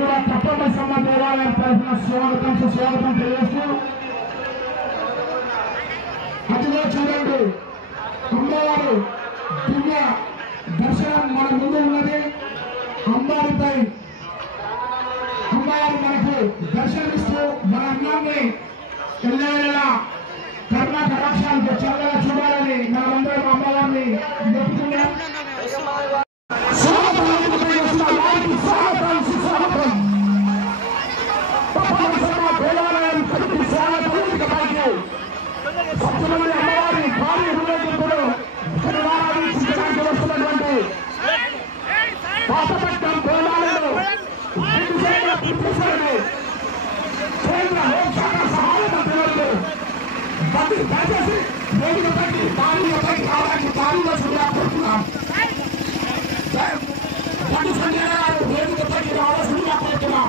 కూడా తప్పని సమ్మ దేవాలయం తరఫున స్వాగతం సుస్వాగతం తెలియజేస్తూ అదిలో చూడండి అమ్మవారు దివ్య దర్శనం మన ముందు ఉన్నది. అమ్మవారిపై అమ్మవారు మనకు దర్శనమిస్తూ మన అన్నాన్ని ఎల్లవేళలా కర్ణ కటాక్షాలతో చల్లగా చూడాలని మనమందరం అమ్మవారిని చెప్తున్నాం. అమ్మవారి భారీ ఊరేగింపులు వీక్షించడానికి వస్తున్నటువంటి పాతపట్నం దేవాలయంలో కేంద్ర హోంశాఖ సహాయ మంత్రులు దయచేసి వేదికపైకి భారీపైకి రావడానికి భారీగా కోరుతున్నాం. సంజయ్ గారు వేదికపైకి రావాల్సిందిగా కోరుతున్నాం.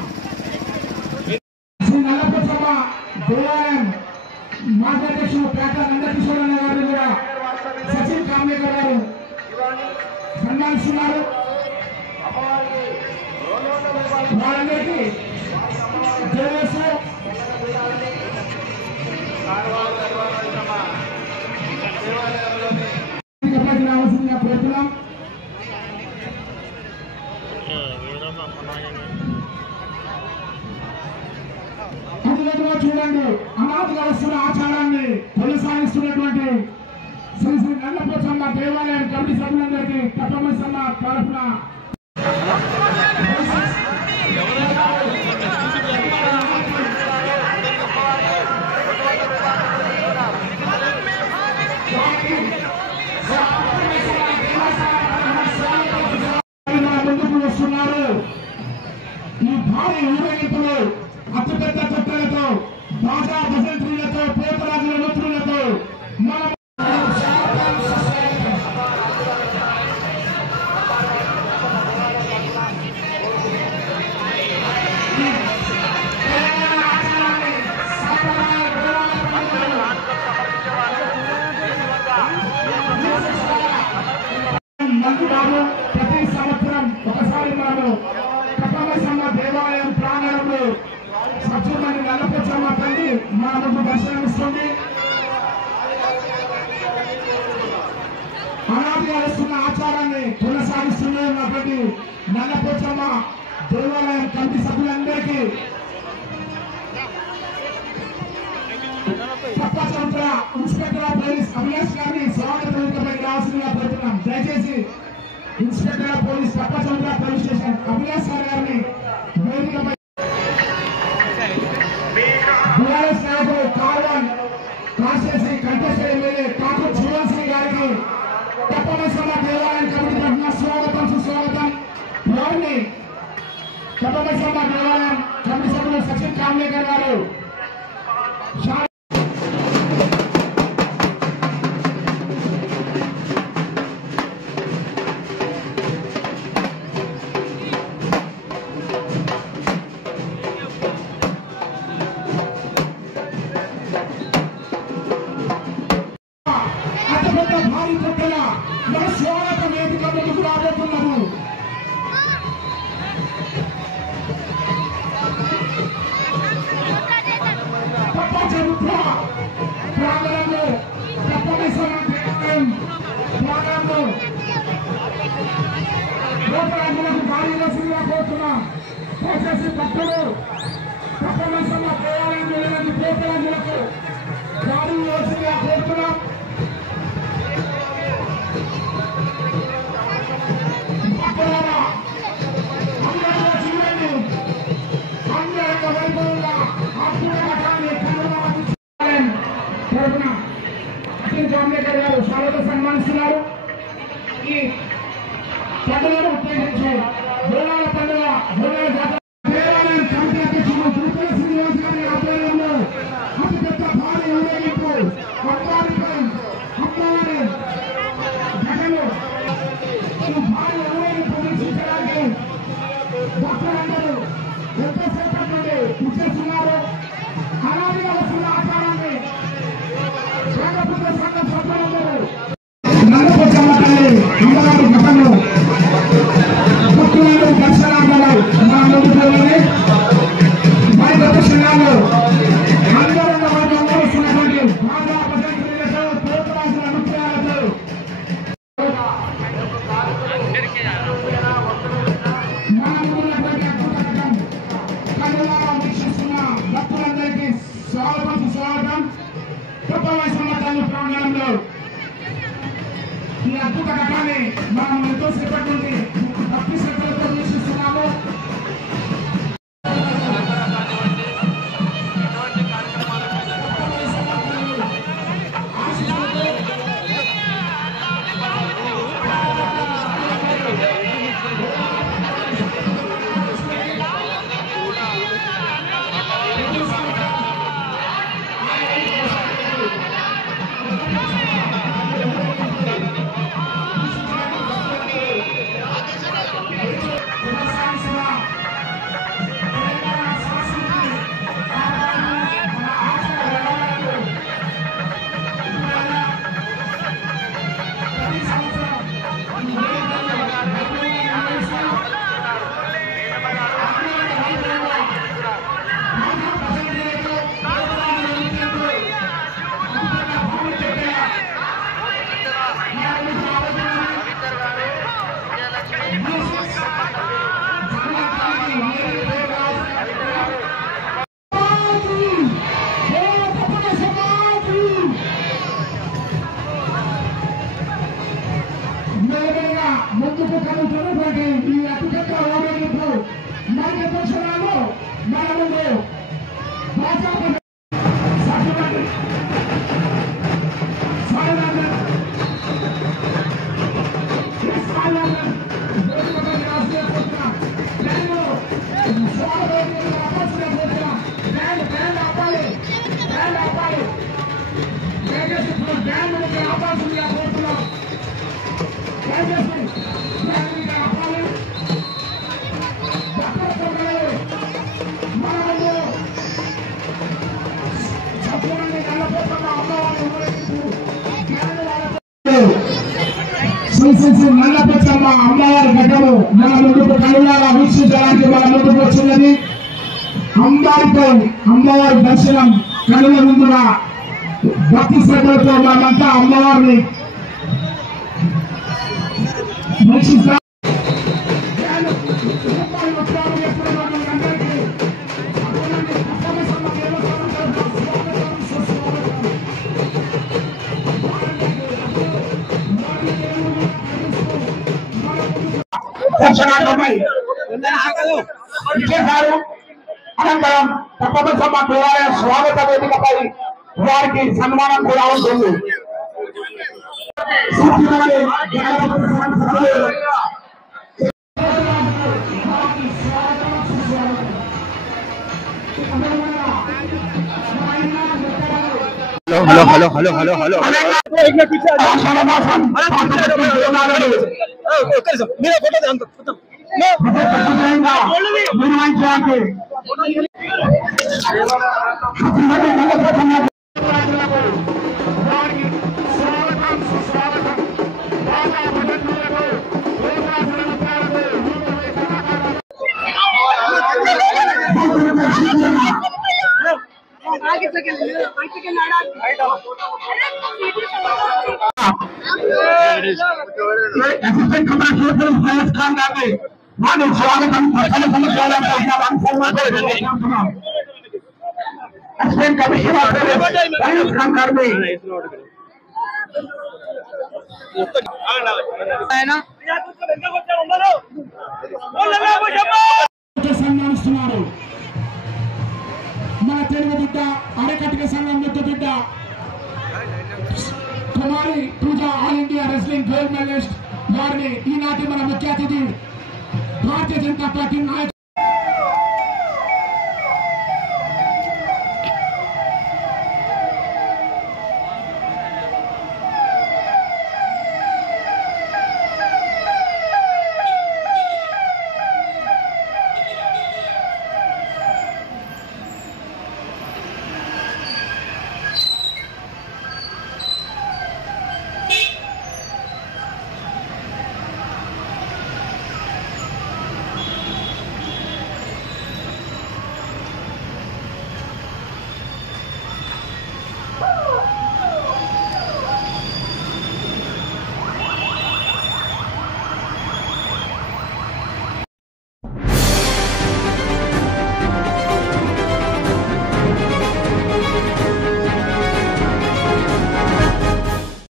శ్రీ నల్లపచ్చమ్మ దేవాలయం మార్గదర్శకులు పేట నందకిషోర్ అన్న గారు కూడా సచిన్ కామ్నేకర్ గారు సన్మానిస్తున్నారు. వాళ్ళందరికీ జయవేస్తూ రావాల్సిందిగా కోరుతున్నాం. అందులో చూడండి అనాథగా వస్తున్న ఆచారాన్ని కొనసాగిస్తున్నటువంటి శ్రీ శ్రీ నల్లపోచమ్మ దేవాలయం కమిటీ సభ్యులందరికీ కట్టమసమ్మ తరఫున ముందుకు వస్తున్నారు. ఈ భారీ ఊరేగింపులు అతిపెద్ద చట్టలతో బాజా భజంత్రులతో పోతరాజుల నృత్యులతో మన ప్రతి సంవత్సరం ఒకసారి మనము కట్టమసమ్మ దేవాలయం ప్రాంగణంలో సత్యమణి నల్లపోచమ్మ తల్లి మన ముందు దర్శనమిస్తుంది. అనాదిగా వస్తున్న ఆచారాన్ని కొనసాగిస్తున్నటువంటి నల్లపోచమ్మ దేవాలయం కమిటీ సభ్యులందరికీ తప్పచంద్ర ఇన్స్పెక్టర్ ఆఫ్ పోలీస్ అభిలాష్ గారిని స్వాగత వేదికపై రావాల్సిందిగా కోరుతున్నాం. దయచేసి ఇన్స్పెక్టర్ ఆఫ్ పోలీస్ తప్పచంద్ర పోలీస్ స్టేషన్ అభిలాష్ గారిని వేదికపై బీఆర్ఎస్ నాయకులు కార్వన్ కాశేసి కంటెస్టెడ్ ఎమ్మెల్యే ఠాకూర్ జీవన్ సింగ్ గారికి తప్పమసమ్మ దేవాలయం కమిటీ తరఫున స్వాగతం సుస్వాగతం. వారిని తప్పమసమ్మ దేవాలయం కమిటీ సభ్యులు సచిన్ కామ్నేకర్ గారు భారీ పుట్టల మన స్వాగత వేదిక ముందుకు రాబోతున్నారు. తప్ప చరిత్ర ప్రాంగణంలో తప్పమసమ్మ దేవాలయం ప్రాంగణంలో పోతరాజులకు భారీగా సినిమా కోరుతున్నాం. దయచేసి భక్తులు తప్పమసమ్మ దేవాలయంలో లేని పోతరాజులకు భారీ యోచనగా కోరుతున్నాం. స్వాగత సన్మానిస్తున్నారు. ఈ పండుగను ఉద్దేశించి బోనాల పండుగ బోనాల జాతర దేవాలయం కమిటీ అధ్యక్షులు తిరుపతి శ్రీనివాస్ గారి ఆధ్వర్యంలో అద్భుత ఘట్టాన్ని మనం ఎంతో సేపటి నుండి భక్తి శ్రద్ధలతో వీక్షిస్తున్నాము. ముందుకు కలుగుతున్నటువంటి ఈ అతిపెద్ద ఓడేందుకు మనకి పక్షాలు మన ముందు భాజపా నల్లపచ్చమ్మ అమ్మవారి ఘట్టము మన ముందుకు కనులారా వీక్షించడానికి మన ముందుకు వచ్చినది. అమ్మవారి దర్శనం కనుల ముందున భక్తి శ్రద్ధలతో మనమంతా అమ్మవారిని వీక్షిస్తాం. ఇచ్చేశారు. అనంతరం తప్పనిసమ్మ దేవాలయ స్వాగత వేదికపై వారికి సన్మానం కూడా ఉంటుంది. Hello hello hello hello hello मेरा photo assistant commissioner Fayaz Khan గారిని వారి స్వాగతం అసిస్టెంట్ కమిషనర్ ఫయాజ్ ఖాన్ గారిని సన్మానిస్తున్నారు. మన తెలుగు బిడ్డ అరకటిక సంఘం యొక్క బిడ్డ Kumari Pooja all India wrestling gold medallist వారిని ఈనాటి మన ముఖ్య అతిథి భారతీయ జనతా పార్టీ నాయకులు